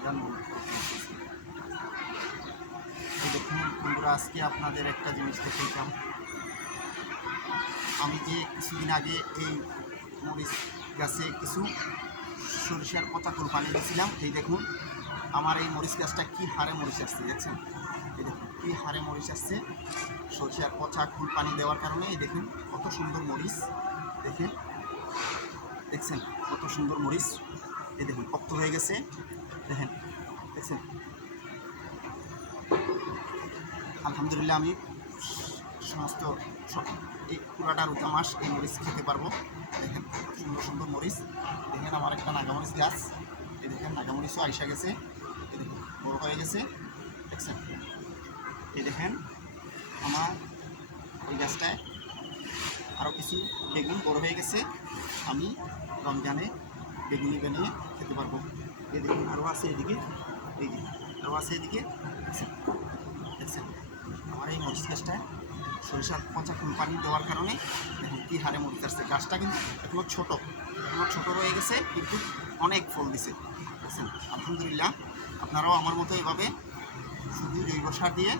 রমজান এই দেখুন বন্ধুরা, আজকে আপনাদের একটা জিনিস দেখাইতাম। আমি যে কিছুদিন আগে এই মরিচ গাছে কিছু সরিষার পচা ফুল পানি দিয়েছিলাম। এই দেখুন আমার এই মরিচ গাছটা কী হারে মরিচ আসছে, দেখছেন? এই দেখুন কী হারে মরিচ আসছে সরিষার পচা ফুল পানি দেওয়ার কারণে। এই দেখুন কত সুন্দর মরিচ, দেখেন, দেখছেন কত সুন্দর মরিচ। এই দেখুন শক্ত হয়ে গেছে, দেখেন, দেখছেন। আলহামদুলিল্লাহ আমি সমস্ত এই পুরাটা রোজা মাস এই মরিচ খেতে পারবো। দেখেন সুন্দর সুন্দর মরিচ। দেখেন আমার একটা নাগামরিচ গাছ, এই দেখেন নাগামরিচও আইসা গেছে, এই দেখুন বড় হয়ে গেছে, দেখছেন। এই দেখেন আমার ওই গাছটায় আরও কিছু বেগুন বড় হয়ে গেছে, আমি রমজানে বেগুনি বানিয়ে খেতে পারবো। এই দেখুন আরও আছে এদিকে, এই যে আরও আছে এদিকে, দেখছেন, দেখছেন। আমার এই মরিচ গাছটায় সরিষার পচা ফুল পানি দেওয়ার কারণে দেখুন কী হারে মরিচ আসছে। গাছটা কিন্তু এখনও ছোটো রয়ে গেছে, কিন্তু অনেক ফল দিছে, দেখছেন। আলহামদুলিল্লাহ আপনারাও আমার মতো এভাবে শুধু জৈব সার দিয়ে